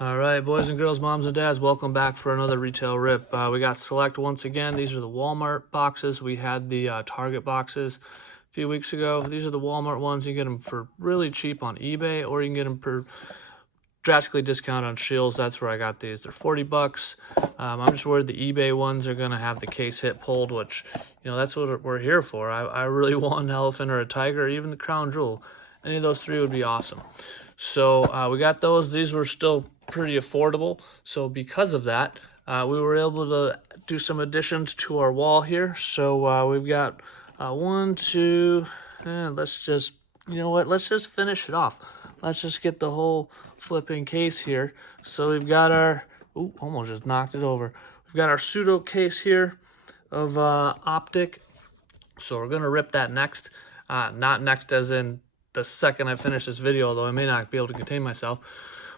All right, boys and girls, moms and dads, welcome back for another retail rip. We got Select once again. These are the Walmart boxes. We had the Target boxes a few weeks ago. These are the Walmart ones. You get them for really cheap on eBay, or you can get them for drastically discounted on Scheels. That's where I got these. They're 40 bucks. I'm just worried the eBay ones are going to have the case hit pulled, which, you know, that's what we're here for. I really want an elephant or a tiger, or even the crown jewel. Any of those three would be awesome. So we got those. These were still pretty affordable. So because of that, we were able to do some additions to our wall here. So we've got one, two, and let's just, you know what, let's just finish it off. Let's just get the whole flipping case here. So we've got our, ooh, almost just knocked it over. We've got our pseudo case here of Optic. So we're gonna rip that next. Not next as in the second I finish this video, although I may not be able to contain myself,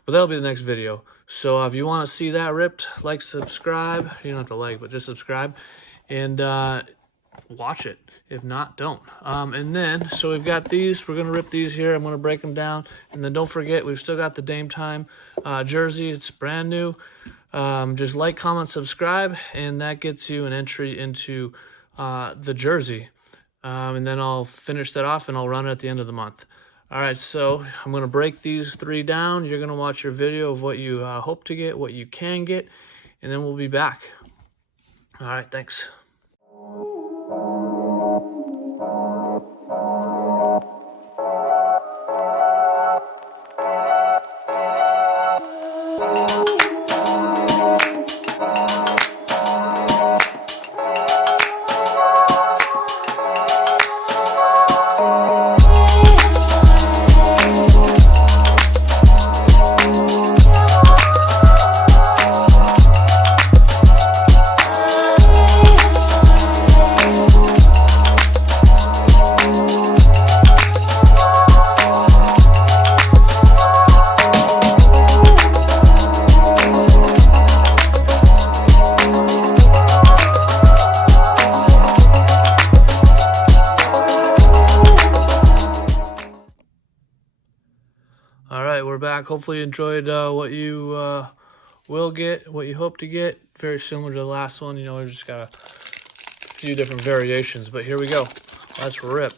but that'll be the next video. So if you want to see that ripped, like, subscribe. You don't have to like, but just subscribe and watch it. If not, don't. And then, so we've got these. We're going to rip these here. I'm going to break them down. And then don't forget, we've still got the Dame Time jersey. It's brand new. Just like, comment, subscribe, and that gets you an entry into the jersey. And then I'll finish that off and I'll run it at the end of the month. All right, so I'm going to break these three down. You're going to watch your video of what you hope to get, what you can get, and then we'll be back. All right, thanks. All right, we're back. Hopefully you enjoyed what you will get, what you hope to get. Very similar to the last one. You know, we just got a few different variations, but here we go. Let's rip.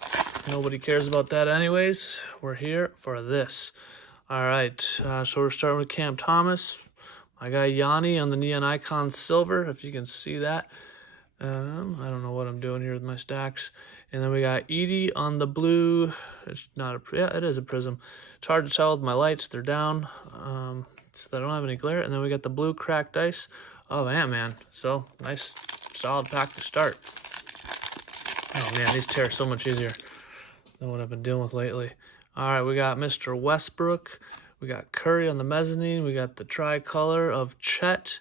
Nobody cares about that anyways. We're here for this. All right, so we're starting with Cam Thomas. My guy Yanni on the Neon Icon Silver, if you can see that. I don't know what I'm doing here with my stacks. And then we got Edie on the blue. It's not a, yeah, it is a prism. It's hard to tell with my lights. They're down, so I don't have any glare. And then we got the blue cracked ice of Ant-Man. So nice, solid pack to start. Oh man, these tear so much easier than what I've been dealing with lately. All right, we got Mr. Westbrook. We got Curry on the mezzanine. We got the tricolor of Chet,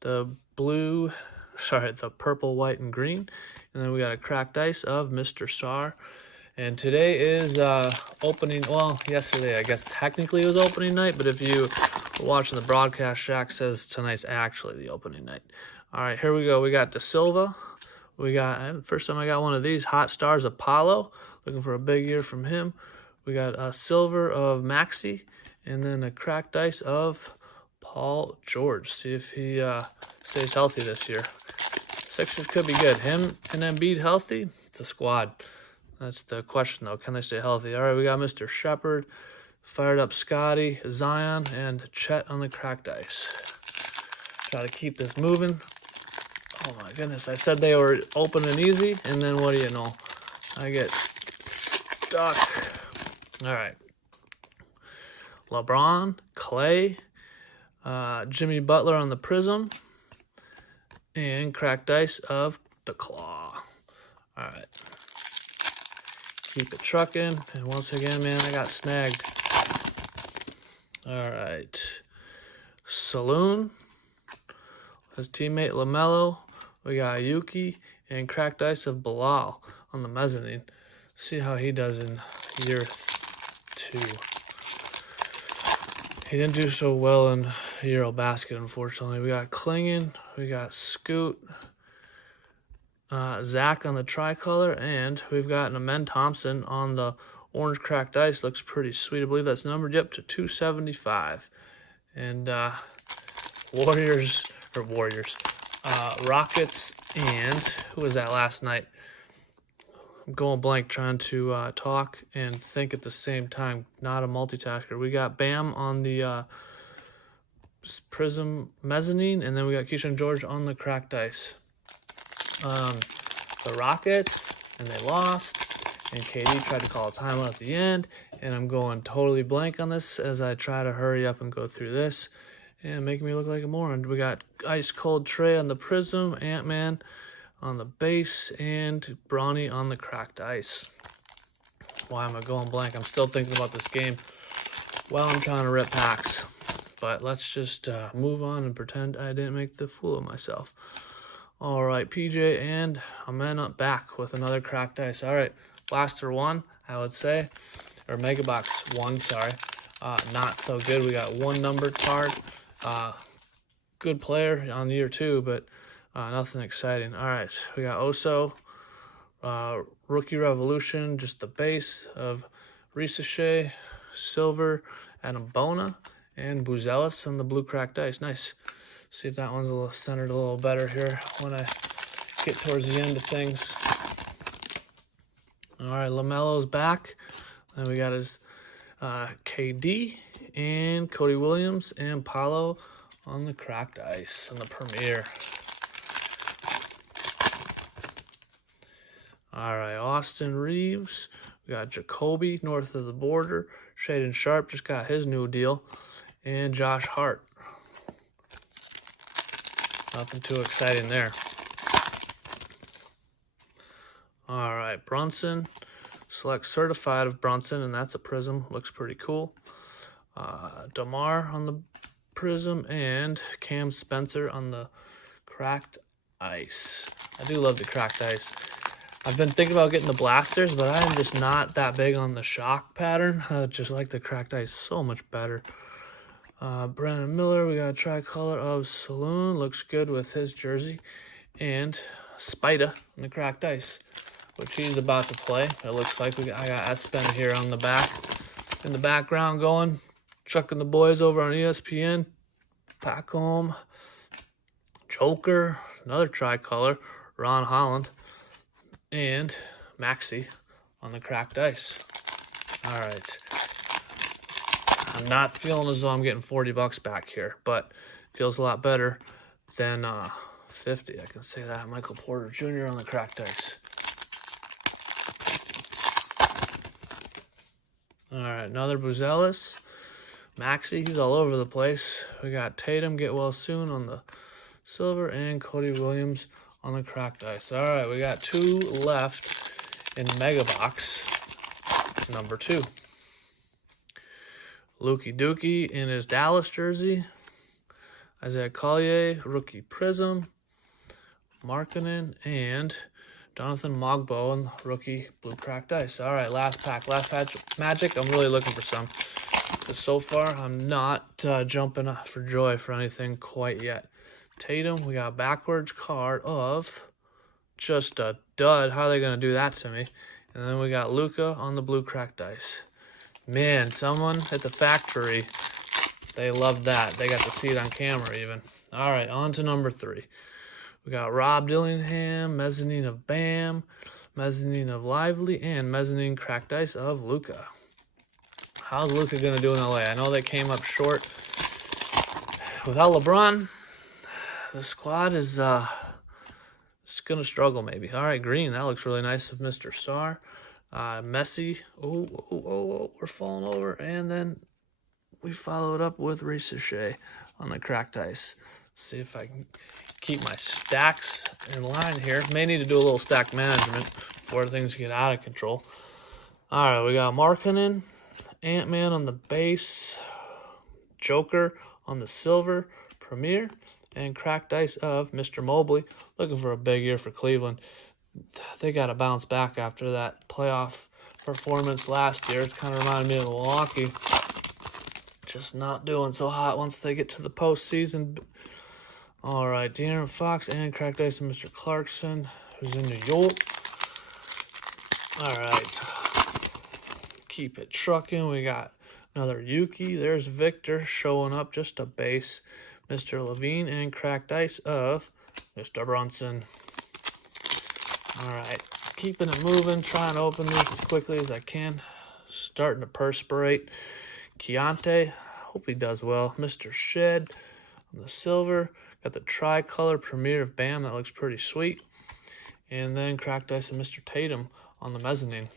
the blue, sorry, the purple, white, and green. And then we got a cracked ice of Mr. Sarr. And today is opening, well, yesterday, I guess technically it was opening night, but if you were watching the broadcast, Shaq says tonight's actually the opening night. All right, here we go. We got Da Silva. We got, first time I got one of these, Hot Stars Apollo. Looking for a big year from him. We got a silver of Maxey, and then a cracked ice of Paul George. See if he stays healthy this year. Sixers could be good. Him and Embiid healthy, it's a squad. That's the question, though. Can they stay healthy? All right, we got Mr. Shepard, fired up Scotty, Zion, and Chet on the cracked ice. Try to keep this moving. Oh, my goodness. I said they were open and easy, and then what do you know? I get stuck. All right. LeBron, Clay, Jimmy Butler on the prism, and cracked ice of the Claw. All right. Keep it trucking. And once again, man, I got snagged. All right. Saloon. His teammate LaMelo. We got Yuki and cracked ice of Bilal on the mezzanine. See how he does in year 2. He didn't do so well in Eurobasket, unfortunately. We got Klingon. We got Scoot. Zach on the tricolor, and we've got Amen Thompson on the orange cracked ice. Looks pretty sweet. I believe that's numbered, yep, to 275. And Warriors, Rockets, and who was that last night? I'm going blank trying to talk and think at the same time. Not a multitasker. We got Bam on the Prism Mezzanine, and then we got Keyshawn George on the Cracked Ice. The Rockets, and they lost, and KD tried to call a timeout at the end, and I'm going totally blank on this as I try to hurry up and go through this, and making me look like a moron. We got Ice Cold Trey on the Prism, Ant-Man on the base, and Bronny on the Cracked Ice. Why am I going blank? I'm still thinking about this game while I'm trying to rip packs. But let's just move on and pretend I didn't make the fool of myself. All right, PJ and Amena back with another Cracked Ice. All right, Blaster 1, I would say, or Mega Box 1, sorry. Not so good. We got one numbered card. Good player on year 2, but nothing exciting. All right, we got Oso, Rookie Revolution, just the base of Ricochet, Silver, Adam Bona, and Buzelis on the blue Cracked Ice. Nice. See if that one's a little centered a little better here when I get towards the end of things. All right, LaMelo's back. Then we got his KD and Cody Williams and Paolo on the Cracked Ice on the Premier. All right, Austin Reeves. We got Jacoby north of the border. Shaden Sharp just got his new deal. And Josh Hart. Nothing too exciting there. All right, Brunson. Select Certified of Brunson, and that's a Prism. Looks pretty cool. DeMar on the Prism, and Cam Spencer on the Cracked Ice. I do love the Cracked Ice. I've been thinking about getting the blasters, but I'm just not that big on the shock pattern. I just like the Cracked Ice so much better. Brandon Miller, we got a tricolor of Saloon. Looks good with his jersey. And Spida in the Cracked Ice, which he's about to play. It looks like I got Espen here on the back, in the background going, chucking the boys over on ESPN. Back home, Joker, another tricolor, Ron Holland, and Maxi on the Cracked Ice. All right. I'm not feeling as though I'm getting $40 back here, but feels a lot better than 50. I can say that. Michael Porter Jr. on the Cracked Ice. All right, another Buzelis. Maxi, he's all over the place. We got Tatum, get well soon on the silver, and Cody Williams on the Cracked Ice. All right, we got 2 left in Mega Box number 2. Lukey Dookie in his Dallas jersey. Isaiah Collier, Rookie Prism. Markkanen, and Jonathan Mogbo on Rookie Blue Cracked Ice. All right, last pack, last Magic. I'm really looking for some, because so far I'm not jumping for joy for anything quite yet. Tatum, we got a backwards card of just a dud. How are they going to do that to me? And then we got Luka on the Blue Cracked Ice. Man, someone at the factory, they loved that. They got to see it on camera even. All right, on to number 3. We got Rob Dillingham, Mezzanine of Bam, Mezzanine of Lively, and Mezzanine Cracked Ice of Luka. How's Luka going to do in LA? I know they came up short. Without LeBron, the squad is just going to struggle maybe. All right, green. That looks really nice of Mr. Sarr. Messi. Oh, we're falling over. And then we follow it up with Ricochet on the Cracked Ice. See if I can keep my stacks in line here. May need to do a little stack management before things get out of control. All right, we got Markkanen, Ant-Man on the base, Joker on the silver, Premier, and Cracked Ice of Mr. Mobley. Looking for a big year for Cleveland. They got to bounce back after that playoff performance last year. It kind of reminded me of Milwaukee. Just not doing so hot once they get to the postseason. All right, De'Aaron Fox and Cracked Ice of Mr. Clarkson, who's in New York. All right, keep it trucking. We got Another Yuki. There's Victor showing up, just a base. Mr. Levine, and cracked ice of Mr. Brunson. All right, keeping it moving, trying to open these as quickly as I can. Starting to perspirate. Keontae, hope he does well. Mr. Shed on the silver. Got the tricolor Premier of Bam, that looks pretty sweet. And then cracked ice of Mr. Tatum on the mezzanine.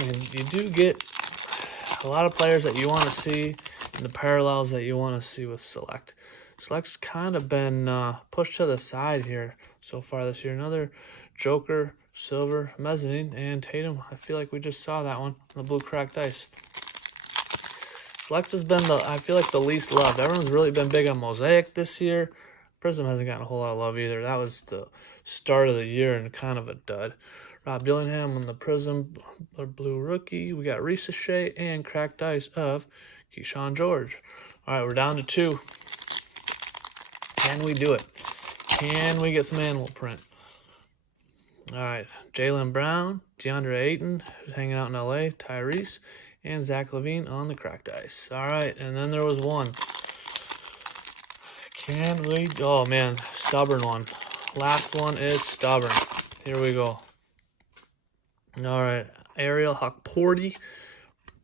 And you do get a lot of players that you want to see and the parallels that you want to see with Select. Select's kind of been pushed to the side here so far this year. Another Joker, silver, mezzanine, and Tatum. I feel like we just saw that one on the blue cracked ice. Select has been, I feel like, the least loved. Everyone's really been big on Mosaic this year. Prism hasn't gotten a whole lot of love either. That was the start of the year and kind of a dud. Rob Dillingham on the Prism blue rookie. We got Risa Shea and cracked ice of Keyshawn George. All right, we're down to 2. Can we do it? Can we get some animal print? All right, Jaylen Brown, DeAndre Ayton, who's hanging out in LA, Tyrese, and Zach LaVine on the cracked ice. All right, and then there was one. Can we? Oh, man, stubborn one. Last one is stubborn. Here we go. All right, Ariel Hukporti,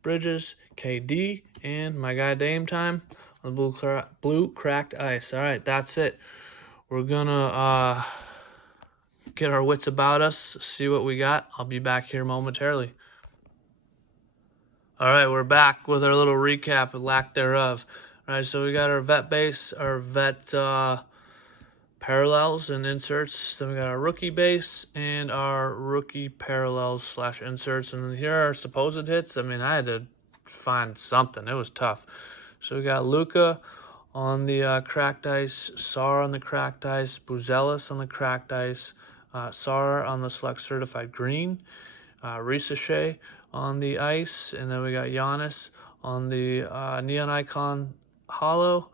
Bridges, KD, and my guy Dame Time on the blue cracked ice. All right, that's it. We're gonna get our wits about us, see what we got. I'll be back here momentarily. All right, we're back with our little recap of lack thereof. All right, so we got our vet base, our vet parallels and inserts. Then we got our rookie base and our rookie parallels / inserts. And then here are our supposed hits. I mean, I had to find something. It was tough. So we got Luka on the cracked ice, Sar on the cracked ice, Buzelis on the cracked ice, Sar on the Select Certified Green, Risa Shea on the ice, and then we got Giannis on the Neon Icon Hollow,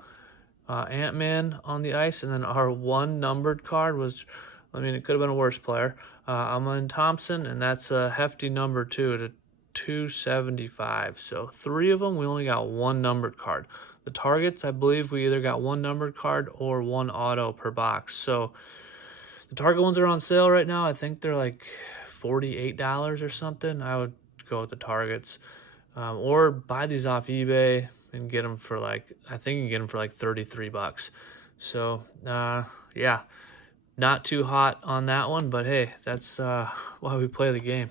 Ant-Man on the ice, and then our one numbered card was, I mean, it could have been a worse player, Amen Thompson, and that's a hefty number too, to 275. So 3 of them, we only got one numbered card. The targets, I believe we either got one numbered card or one auto per box. So the target ones are on sale right now. I think they're like $48 or something. I would go with the targets, or buy these off eBay and get them for like, I think you can get them for like 33 bucks. So yeah, not too hot on that one, but hey, that's why we play the game.